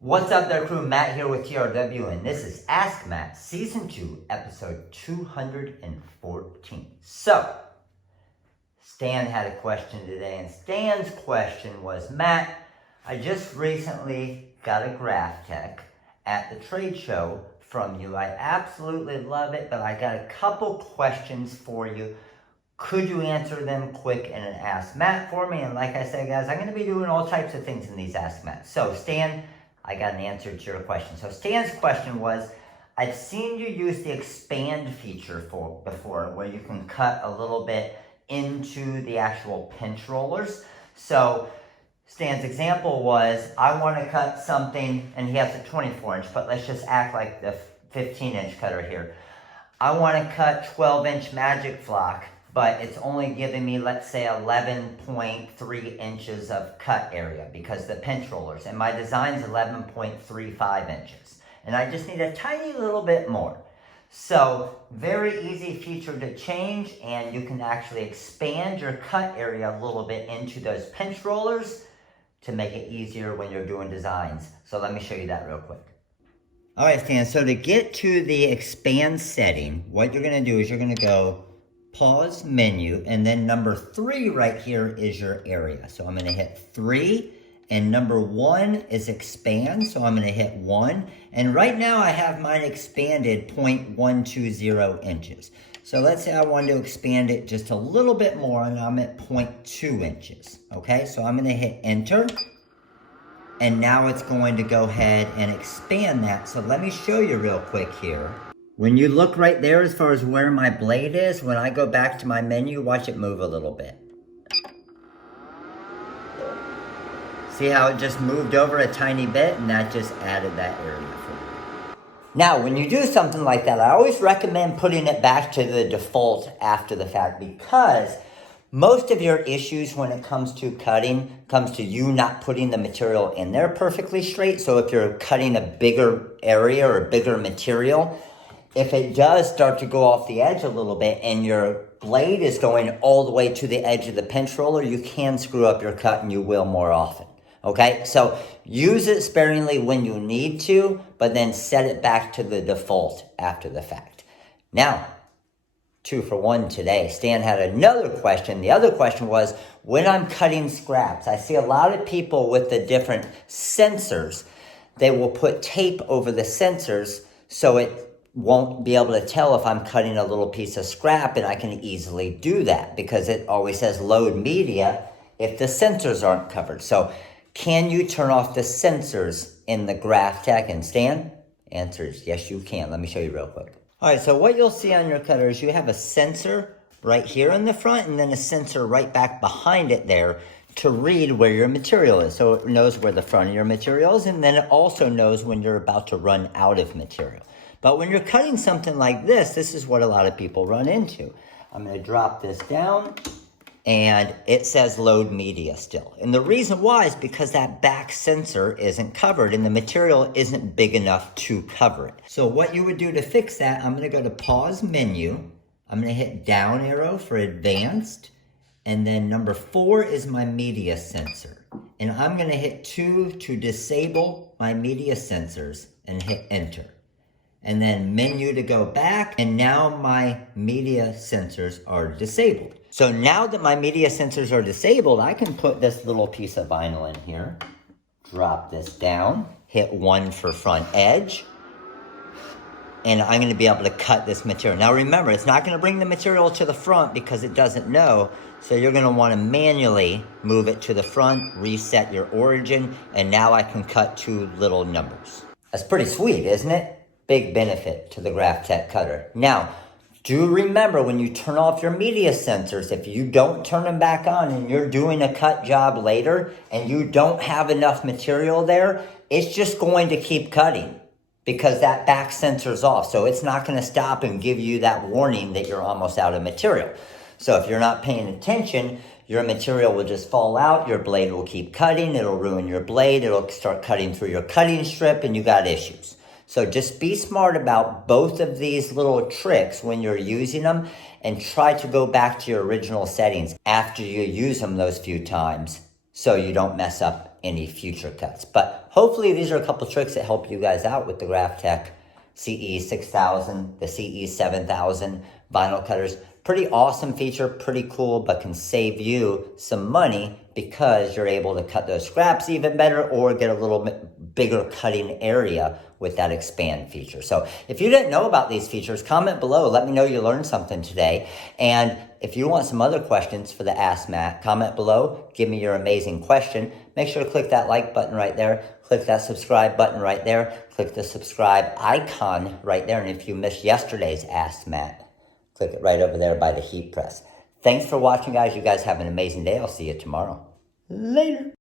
What's up there, crew? Matt here with TRW, and this is Ask Matt, Season 2, Episode 214. So, Stan had a question today, and Stan's question was, Matt, I just recently got a Graphtec at the trade show from you. I absolutely love it, but I got a couple questions for you. Could you answer them quick in an Ask Matt for me? And like I said, guys, I'm going to be doing all types of things in these Ask Matt. So, Stan, I got an answer to your question. So Stan's question was, I've seen you use the expand feature before, where you can cut a little bit into the actual pinch rollers. So Stan's example was, I want to cut something, and he has a 24 inch, but let's just act like the 15 inch cutter here. I want to cut 12 inch magic flock, but it's only giving me, let's say, 11.3 inches of cut area because the pinch rollers, and my design's 11.35 inches. And I just need a tiny little bit more. So, very easy feature to change, and you can actually expand your cut area a little bit into those pinch rollers to make it easier when you're doing designs. So let me show you that real quick. All right, Stan, so to get to the expand setting, what you're gonna do is you're gonna go pause menu, and then number 3 right here is your area. So I'm going to hit 3, and number 1 is expand, so I'm going to hit 1. And right now I have mine expanded 0.120 inches. So let's say I want to expand it just a little bit more, and I'm at 0.2 inches. Okay, so I'm going to hit enter, and now it's going to go ahead and expand that. So let me show you real quick here. When you look right there as far as where my blade is, when I go back to my menu, watch it move a little bit. See how it just moved over a tiny bit, and that just added that area for me. Now, when you do something like that, I always recommend putting it back to the default after the fact, because most of your issues when it comes to cutting comes to you not putting the material in there perfectly straight. So if you're cutting a bigger area or a bigger material, if it does start to go off the edge a little bit and your blade is going all the way to the edge of the pinch roller, you can screw up your cut, and you will more often. Okay, so use it sparingly when you need to, but then set it back to the default after the fact. Now, 2 for 1 today. Stan had another question. The other question was, when I'm cutting scraps, I see a lot of people with the different sensors, they will put tape over the sensors so it won't be able to tell if I'm cutting a little piece of scrap, and I can easily do that because it always says load media if the sensors aren't covered. So can you turn off the sensors in the Graphtec? And Stan? Answer is yes, you can. Let me show you real quick. All right, so what you'll see on your cutter is you have a sensor right here in the front, and then a sensor right back behind it there to read where your material is. So it knows where the front of your material is, and then it also knows when you're about to run out of material. But when you're cutting something like this, this is what a lot of people run into. I'm going to drop this down, and it says load media still. And the reason why is because that back sensor isn't covered, and the material isn't big enough to cover it. So what you would do to fix that, I'm going to go to pause menu. I'm going to hit down arrow for advanced, and then number 4 is my media sensor. And I'm going to hit 2 to disable my media sensors and hit enter. And then menu to go back, and now my media sensors are disabled. So now that my media sensors are disabled, I can put this little piece of vinyl in here, drop this down, hit 1 for front edge, and I'm going to be able to cut this material. Now remember, it's not going to bring the material to the front because it doesn't know, so you're going to want to manually move it to the front, reset your origin, and now I can cut 2 little numbers. That's pretty sweet, isn't it? Big benefit to the Graphtec cutter. Now, do remember when you turn off your media sensors, if you don't turn them back on and you're doing a cut job later and you don't have enough material there, it's just going to keep cutting because that back sensor's off. So it's not going to stop and give you that warning that you're almost out of material. So if you're not paying attention, your material will just fall out, your blade will keep cutting, it'll ruin your blade, it'll start cutting through your cutting strip, and you got issues. So just be smart about both of these little tricks when you're using them, and try to go back to your original settings after you use them those few times so you don't mess up any future cuts. But hopefully these are a couple tricks that help you guys out with the Graphtec CE6000, the CE7000 vinyl cutters. Pretty awesome feature, pretty cool, but can save you some money because you're able to cut those scraps even better or get a little bit bigger cutting area with that expand feature. So if you didn't know about these features, comment below. Let me know you learned something today. And if you want some other questions for the Ask Matt, comment below. Give me your amazing question. Make sure to click that like button right there. Click that subscribe button right there. Click the subscribe icon right there. And if you missed yesterday's Ask Matt, click it right over there by the heat press. Thanks for watching, guys. You guys have an amazing day. I'll see you tomorrow. Later.